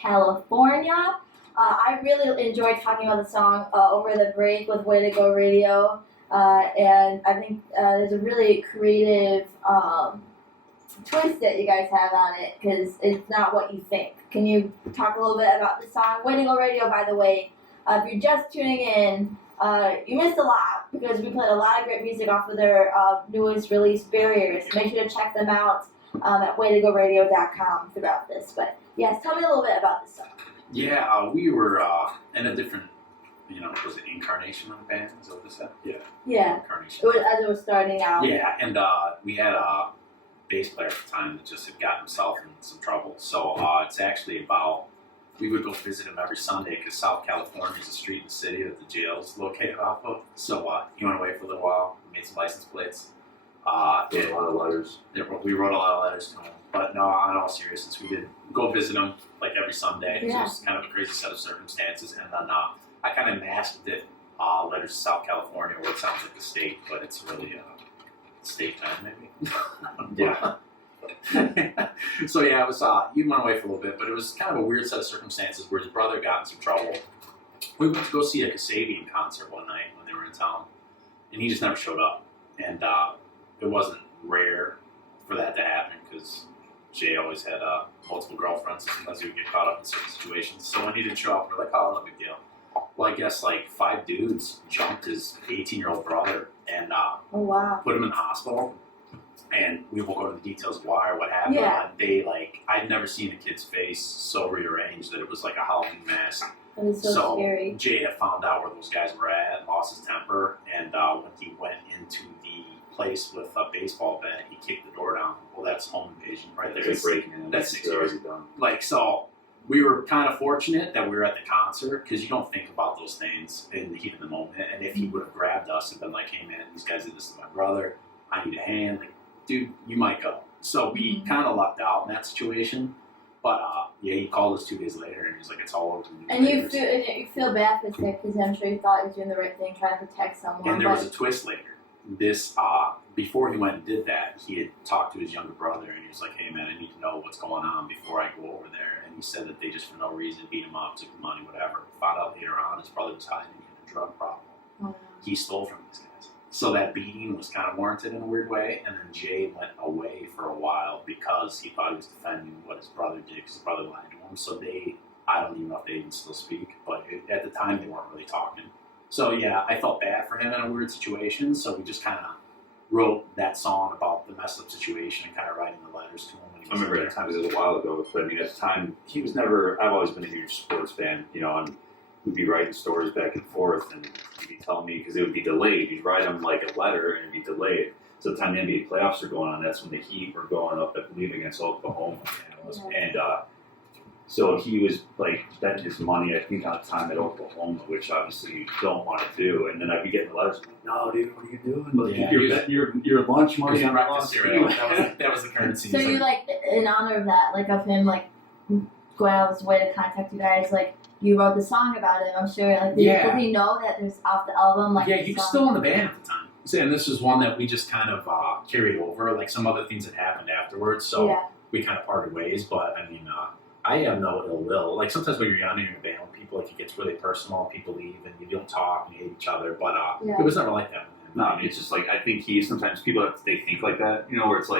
California. I really enjoyed talking about the song over the break with Way to Go Radio, and I think there's a really creative twist that you guys have on it because it's not what you think. Can you talk a little bit about the song? Way to Go Radio, by the way, if you're just tuning in, you missed a lot because we played a lot of great music off of their newest release, Barriers. Make sure to check them out at waytogoradio.com throughout this. But yes, tell me a little bit about this song. Yeah, we were in a different, was it incarnation of the band? Is that what this said? Yeah. Yeah. Incarnation. As it was starting out. Yeah, and we had a bass player at the time that just had gotten himself in some trouble. So it's actually about, we would go visit him every Sunday because South California is a street in the city that the jail's located off of. So he went away for a little while, made some license plates. Wrote a lot of letters. We wrote a lot of letters to him. But no, in all seriousness, we did go visit him like every Sunday. Yeah. So it was kind of a crazy set of circumstances. And then I kind of masked it, Letters to South California, where it sounds like the state, but it's really state time, maybe. Yeah. So yeah, it was, he went away for a little bit, but it was kind of a weird set of circumstances where his brother got in some trouble. We went to go see a Kasabian concert one night when they were in town, and he just never showed up. And it wasn't rare for that to happen because Jay always had multiple girlfriends, and sometimes he would get caught up in certain situations. So when he didn't show up, we're like, oh, no big deal. Well, I guess like 5 dudes jumped his 18-year-old brother and Oh, wow. put him in the hospital. And we won't go into the details of why or what happened. Yeah. But they I'd never seen a kid's face so rearranged that it was like a Halloween mask. That is so scary. Jay had found out where those guys were at, lost his temper, and when he went into the place with a baseball bat, he kicked the door down. Well, that's home invasion right there. It's breaking in. That's 6 already years. done. So we were kind of fortunate that we were at the concert because you don't think about those things in the heat of the moment. And if he would have grabbed us and been like, hey man, these guys did this to my brother, I need a hand, like, dude, you might go. So we kind of lucked out in that situation. But yeah, he called us 2 days later and he was like, it's all over the news. And you feel bad for Sick because I'm sure you thought he was doing the right thing, trying to protect someone. And there was a twist later. This, before he went and did that, he had talked to his younger brother and he was like, hey man, I need to know what's going on before I go over there. And he said that they just for no reason beat him up, took the money, whatever. Found out later on his brother was hiding in a drug problem. Oh, He stole from these guys. So that beating was kind of warranted in a weird way. And then Jay went away for a while because he thought he was defending what his brother did because his brother lied to him. So I don't even know if they even still speak, but at the time they weren't really talking. So yeah, I felt bad for him in a weird situation. So we just kind of wrote that song about the messed up situation and kind of writing the letters to him. When he I remember at times it was a while ago, but I mean at the time he was never. I've always been a huge sports fan, and we'd be writing stories back and forth, and he'd be telling me because it would be delayed. He'd write them like a letter, and it'd be delayed. So the time the NBA playoffs are going on, that's when the Heat were going up, I believe, against Oklahoma. And so he was like betting his money, I think, on time at Oklahoma, which obviously you don't want to do. And then I'd be getting the letters like, no, dude, what are you doing? Like, Yeah, you're betting your lunch money on practice the cereal. That was the currency. So you in honor of that, of him going out of his way to contact you guys, you wrote the song about it. I'm sure. Did he know that there's off the album? Yeah, he was still in the band at the time. And this was one that we just kind of carried over. Some other things that happened afterwards. So we kind of parted ways. But I mean, I have no ill will. Sometimes when you're young and you're in a band with people, it gets really personal. People leave and you don't talk and you hate each other. But it was never like that with him. No, I mean, it's just I think sometimes people, they think like that, where it's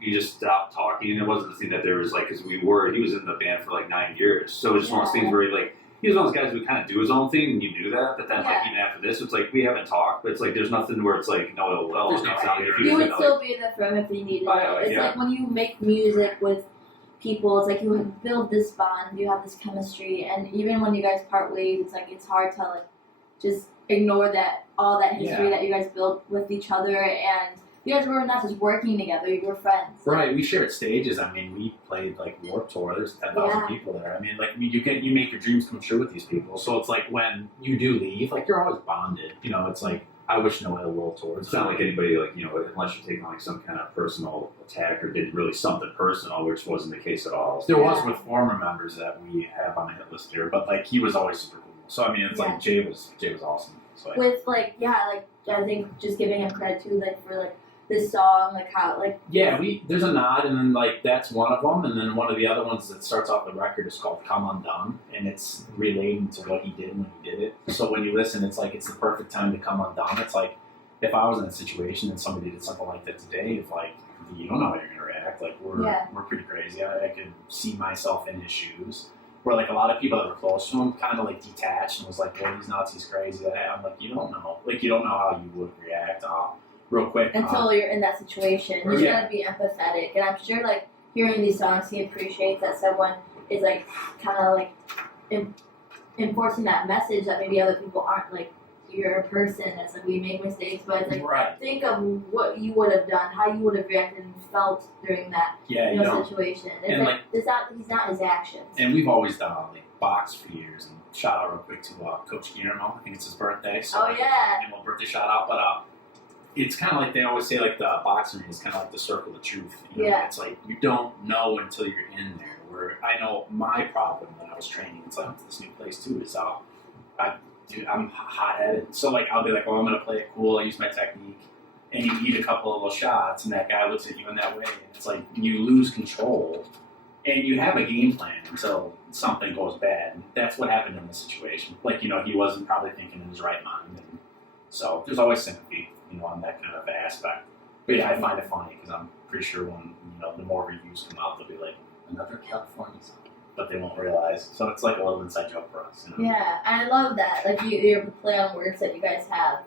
you just stop talking. And it wasn't the thing that there was because he was in the band for 9 years. So it was just one of those things where he was one of those guys who would kind of do his own thing and you knew that. But then even after this, it's we haven't talked, but it's there's nothing where it's no ill will. There's no you would still be there for him if he needed it. It's when you make music with people, it's you build this bond, you have this chemistry, and even when you guys part ways, it's hard to just ignore all that history that you guys built with each other, and you guys were not just working together, you were friends. Right, we shared stages. I mean, we played Warped Tour. There's 10,000 people there. I mean, you make your dreams come true with these people. So it's when you do leave, you're always bonded. It's I wish no ill will towards. It's not like anybody unless you're taking some kind of personal attack or did really something personal, which wasn't the case at all. There was with former members that we have on the hit list here, but he was always super cool. So I mean, it's Jay was awesome. So, with I think just giving him credit too, for this song, like how, like Yeah, there's a nod, and then like that's one of them, and then one of the other ones that starts off the record is called "Come Undone," and it's relating to what he did when he did it. So when you listen, it's like it's the perfect time to come undone. It's like if I was in a situation and somebody did something like that today, it's like you don't know how you're gonna react. Like we're pretty crazy. I could see myself in his shoes. Where like a lot of people that were close to him kind of like detached and was like, "Well, he's nuts, he's crazy." I'm like, you don't know. Like you don't know how you would react. Real quick. Until you're in that situation, you Yeah. gotta be empathetic, and I'm sure like hearing these songs, he appreciates that someone is like kind of like enforcing that message that maybe other people aren't. Like you're a person, it's like we make mistakes, but it's like Right. think of what you would have done, how you would have reacted and felt during that Yeah, you know. situation. It's And, like he's not his actions. And we've always done like box for years. And shout out real quick to Coach Guillermo. I think it's his birthday. So Oh yeah. give him a birthday shout out. But it's kind of like they always say, like the boxing is kind of like the circle of truth. You know? Yeah. It's like you don't know until you're in there. Where I know my problem when I was training, it's like this new place too is I'm hot-headed. So like I'll be like, oh, I'm gonna play it cool. I use my technique, and you eat a couple of little shots, and that guy looks at you in that way, and it's like you lose control, and you have a game plan until something goes bad. And that's what happened in this situation. Like he wasn't probably thinking in his right mind, and so there's always sympathy, on that kind of aspect. But yeah, I find it funny because I'm pretty sure when the more reviews come out, they'll be like another California song. But they won't realize. So it's like a little inside joke for us. Yeah, I love that. Like your play on words that you guys have.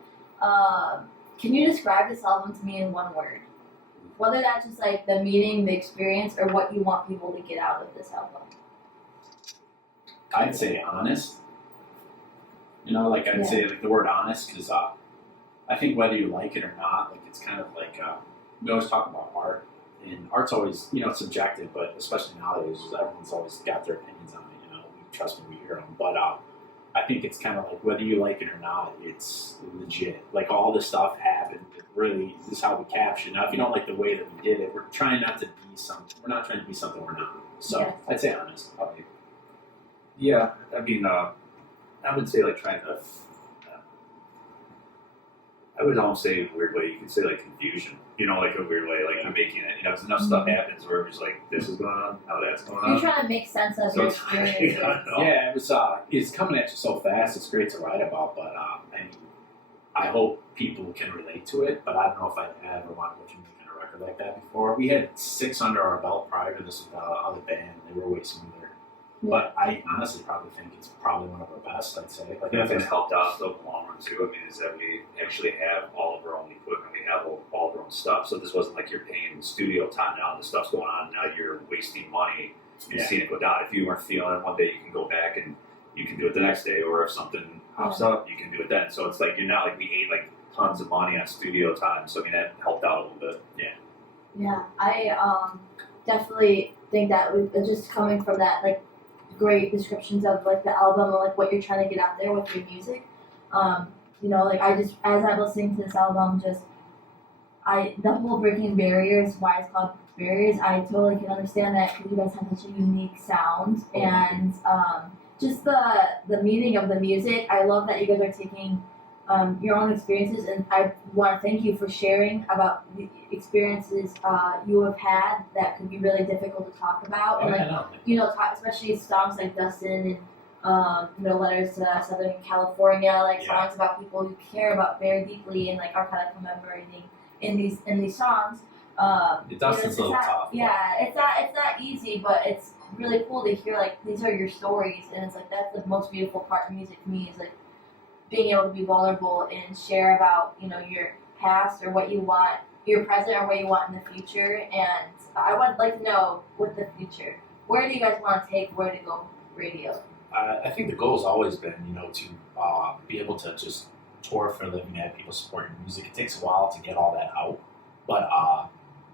Can you describe this album to me in one word? Whether that's just like the meaning, the experience, or what you want people to get out of this album. I'd say honest. I'd say like the word honest because I think whether you like it or not, like it's kind of like we always talk about art. And art's always, it's subjective, but especially nowadays, everyone's always got their opinions on it. Trust me, we hear them. But I think it's kind of like whether you like it or not, it's legit. Like all this stuff happened. It really, this is how we captured. Now, if you don't like the way that we did it, we're trying not to be something. We're not trying to be something we're not. So Yes. I'd say honest. Yeah, I mean, I would say like trying to. I would almost say in a weird way. You could say like confusion. Like a weird way. Like I'm making it. Enough stuff happens where it's like this is going on, how that's going You're on. trying to make sense of your experience. Yeah, it was. It's coming at you so fast. It's great to write about, but I hope people can relate to it. But I don't know if I'd ever want to make a record like that before. We had 6 under our belt prior to this with the other band. They were way smoother. But I honestly probably think it's probably one of our best. I'd say. Like I think it helped out though in the long run too. I mean, is that we actually have all of our own equipment. We have all of our own stuff. So this wasn't like you're paying studio time now. The stuff's going on now. You're wasting money. You've seen it go down. If you weren't feeling it one day, you can go back and you can do it the next day. Or if something pops up, you can do it then. So it's like you're not like we ate like tons of money on studio time. So I mean that helped out a little bit. Yeah, I definitely think that just coming from that like great descriptions of like the album and like what you're trying to get out there with your music. Like I just as I'm listening to this album, the whole breaking barriers, why it's called barriers, I totally can understand that because you guys have such a unique sound and just the meaning of the music. I love that you guys are taking your own experiences, and I want to thank you for sharing about the experiences you have had that could be really difficult to talk about. And especially songs like Dustin and Letters to Southern California, songs about people you care about very deeply and like are kind of commemorating in these songs. Dustin's a little tough. Yeah, it's not easy, but it's really cool to hear like these are your stories, and it's like that's the most beautiful part of music to me is like being able to be vulnerable and share about your past or what you want, your present or what you want in the future. And I would like to know with the future, where do you guys want to take Where to Go Radio? I think the goal has always been, to be able to just tour for a living, have people support your music. It takes a while to get all that out, but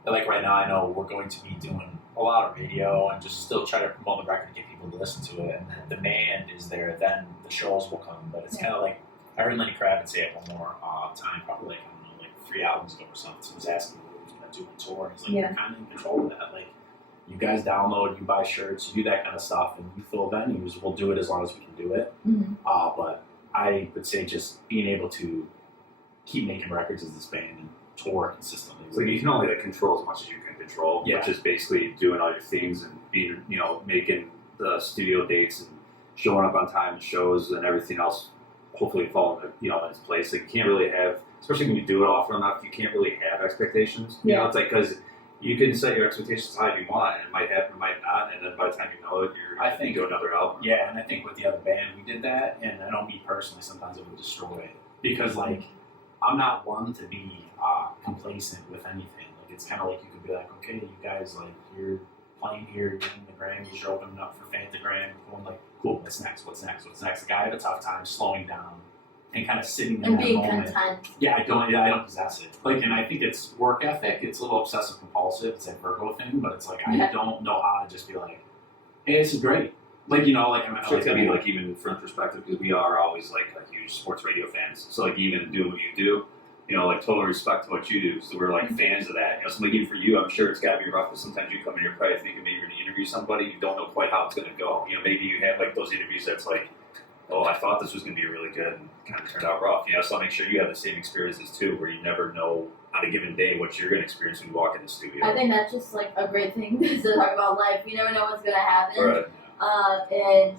like right now, I know we're going to be doing a lot of radio and just still try to promote the record and get people to listen to it. And then the demand is there, then the shows will come. But it's kind of like I heard Lenny Kravitz say it one more time, probably like 3 albums ago or something. So he was asking what he was going to do a tour. He's like, you're kind of in control of that. Like, you guys download, you buy shirts, you do that kind of stuff, and you fill venues. We'll do it as long as we can do it. Mm-hmm. But I would say just being able to keep making records as this band and tour consistently. It's like you can only like control as much as you can control, Yeah. which is basically doing all your things and being, making the studio dates and showing up on time and shows and everything else. Hopefully, fall in its place. Like you can't really have, especially when you do it often enough, you can't really have expectations. It's like because you can set your expectations as high as you want, and it might happen, it might not, and then by the time you know it, you do another album. Yeah, and I think with the other band we did that, and I know me personally, sometimes it would destroy it because like I'm not one to be complacent with anything. Like it's kind of like you could be like, okay, you guys, like you're playing here, you're in the Grammys, you're opening up for Fantagram, going like, cool, what's next? What's next? What's next? Like I have a tough time slowing down and kind of sitting in And that being moment. content. Yeah, I don't possess it. Like, and I think it's work ethic. It's a little obsessive compulsive. It's a Virgo thing, but it's like I don't know how to just be like, hey, this is great. Like I'm sure it's gonna be like even from perspective because we are always like a huge sports radio fans. So like even doing what you do, like total respect to what you do. So we're like fans of that. So like even for you, I'm sure it's gotta be rough because sometimes you come in, you're probably thinking maybe you're gonna interview somebody, you don't know quite how it's gonna go. Maybe you have like those interviews that's like, oh, I thought this was gonna be really good and kind of turned out rough. So I'll make sure you have the same experiences too, where you never know on a given day what you're gonna experience when you walk in the studio. I think that's just like a great thing to talk about life. You never know what's gonna happen. Right. And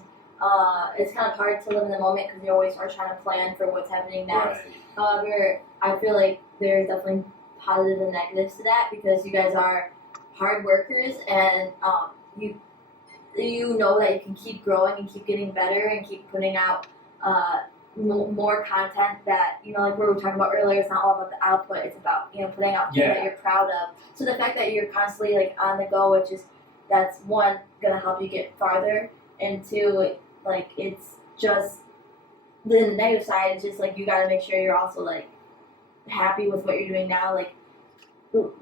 it's kind of hard to live in the moment because you always are trying to plan for what's happening next. Right. However, I feel like there's definitely positives and negatives to that because you guys are hard workers and you know that you can keep growing and keep getting better and keep putting out more content that like we were talking about earlier. It's not all about the output. It's about putting out things that you're proud of. So the fact that you're constantly like on the go, that's one gonna help you get farther, and two, like it's just the negative side is just like you gotta make sure you're also like happy with what you're doing now. Like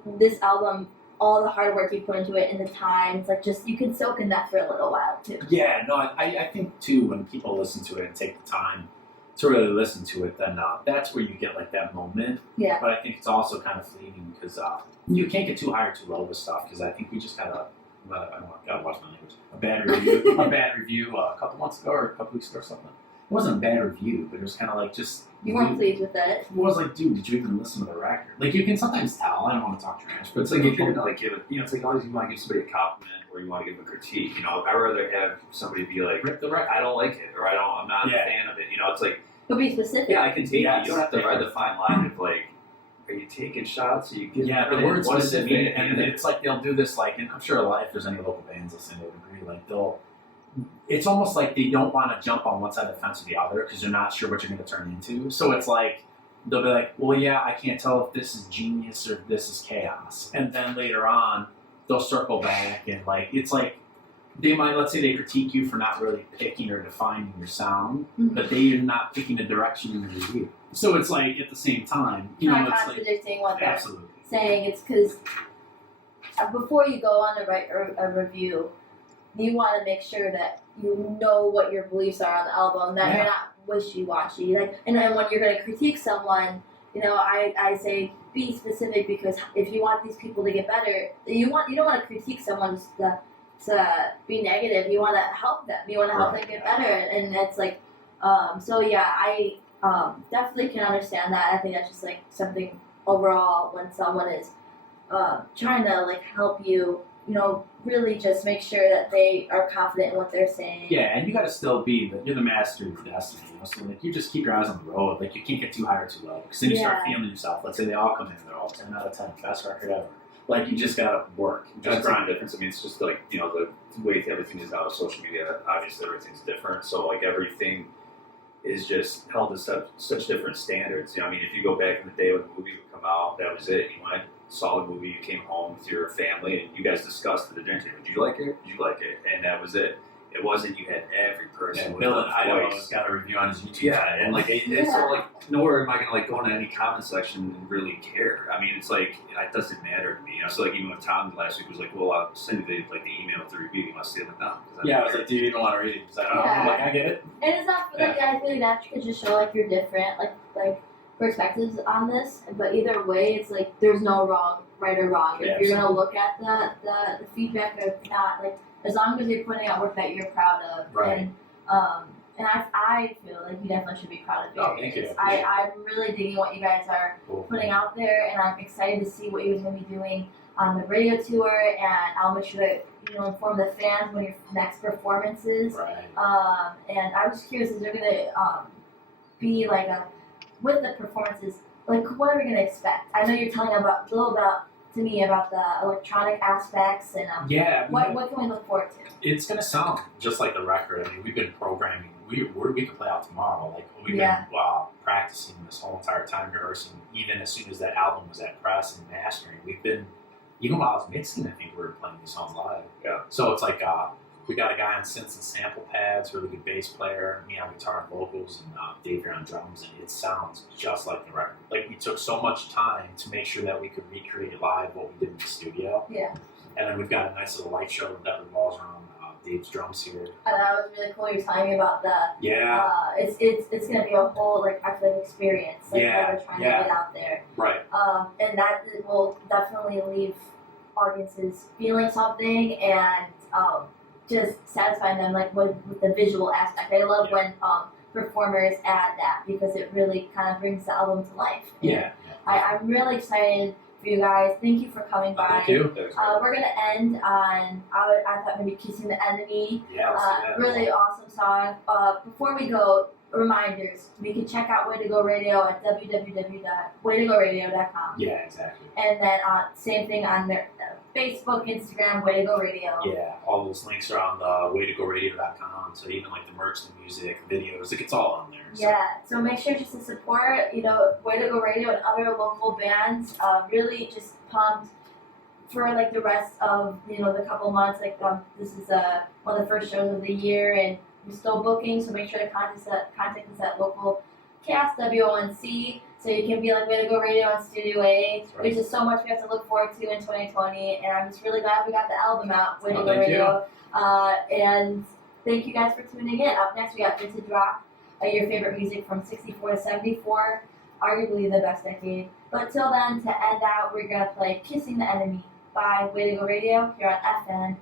this album, all the hard work you put into it and the time, it's like just you can soak in that for a little while too. Yeah, no, I think too when people listen to it and take the time to really listen to it, then that's where you get like that moment. Yeah. But I think it's also kind of fleeting because you can't get too high or too low with stuff because I think we just had gotta watch my language. A bad review a couple months ago or a couple weeks ago or something. It wasn't a bad review, but it was kind of like just. You weren't pleased with it. It was like, dude, did you even listen to the record? Like you can sometimes tell. I don't want to talk trash, but It's like if you're gonna like give it, it's like always you want to give somebody a compliment or you want to give them a critique. I'd rather have somebody be like, rip the record. I don't like it, or I'm not a fan of it. It's like, But be specific. yeah, I can take Yes. it. You don't have to ride the fine line of like, are you taking shots? Are you getting Yeah, the credit? word What does it specific, mean? and it's like they'll do this like, and I'm sure if there's any local bands listening, they would agree. Like it's almost like they don't want to jump on one side of the fence or the other because they're not sure what you're going to turn into. So it's like they'll be like, well, yeah, I can't tell if this is genius or if this is chaos. And then later on, they'll circle back and like it's like they might, let's say they critique you for not really picking or defining your sound, but they are not picking the direction in the review. So it's like at the same time, Not it's like contradicting what they're absolutely. saying. It's because before you go on to write a review, you want to make sure that you know what your beliefs are on the album, that you're not wishy-washy. Like, and then when you're going to critique someone, I say be specific because if you want these people to get better, you don't want to critique someone just to be negative. You want to help them. You want to help them get better, and it's like, so yeah, I definitely can understand that. I think that's just like something overall when someone is trying to like help you, really just make sure that they are confident in what they're saying. Yeah, and you got to still you're the master of your destiny. So like you just keep your eyes on the road. Like you can't get too high or too low because then you start feeling yourself. Let's say they all come in, they're all 10 out of 10, best record ever. Like you just gotta work. That's the difference. I mean, it's just like the way everything is now with social media. Obviously, everything's different. So like everything is just held to such different standards. I mean, if you go back in the day when the movie would come out, that was it. You went, saw the movie, you came home with your family, and you guys discussed the dinner table. Did you like it? Did you like it? And that was it. It wasn't you had every person. Yeah, Bill and Idaho's got a review on his YouTube channel. Yeah, and like it's so like nowhere am I gonna like go into any comment section and really care. I mean, it's like it doesn't matter to me. So like even when Tom last week was like, well, I'll send you the email with the review. You want to see it? No. Yeah, I was like, dude, you don't want to read it because I'm like, I get it. And it's not like I feel like that could just show like you're different, like perspectives on this. But either way, it's like there's no right or wrong. If you're gonna look at the feedback or not, like as long as you're putting out work that you're proud of, right. And I feel like you definitely should be proud of Oh, you. thank you. I'm really digging what you guys are Cool. putting out there, and I'm excited to see what you guys are going to be doing on the radio tour, and I'll make sure to inform the fans when your next performance is. Right. And I was curious, is there going to be like with the performances, like what are we going to expect? I know you're telling a little about to me about the electronic aspects, and Yeah. what can we look forward to? It's gonna sound just like the record. I mean, we've been programming. We could play out tomorrow. Like we've been practicing this whole entire time, rehearsing. Even as soon as that album was at press and mastering, we've been even while I was mixing. I think we were playing these songs live. Yeah. So it's like we got a guy on synths and sample pads, really good bass player, me on guitar and vocals, and Dave here on drums, and it sounds just like the record. Like we took so much time to make sure that we could recreate live what we did in the studio. Yeah. And then we've got a nice little light show that revolves around Dave's drums here. And that was really cool. You're telling me about the. Yeah. It's gonna be a whole athletic experience. Like Yeah, what we're trying yeah. to get out there. Right. And that will definitely leave audiences feeling something and just satisfying them with the visual aspect. I love when performers add that because it really kind of brings the album to life. And Yeah. I'm really excited for you guys. Thank you for coming by. Thank you. We're gonna end on I thought maybe Kissing the Enemy. Yeah. Let's do that. Really awesome song. Before we go, reminders. We can check out Way to Go Radio at www.waytogoradio.com. Yeah, exactly. And then same thing on their Facebook, Instagram, Way to Go Radio. Yeah, all those links are on the waytogoradio.com. So even like the merch, the music, videos, it's all on there. So. Yeah, so make sure just to support, Way to Go Radio and other local bands. Really just pumped for the rest of the couple months. This is one of the first shows of the year, and we're still booking. So make sure to contact us at local cast WONC. So you can be like Way to Go Radio on Studio A. Right. There's just so much we have to look forward to in 2020, and I'm just really glad we got the album out, Way to Go thank Radio. And thank you guys for tuning in. Up next, we got Vintage Rock, your favorite music from 64 to 74, arguably the best decade. But till then, to end out, we're going to play Kissing the Enemy by Way to Go Radio here on FN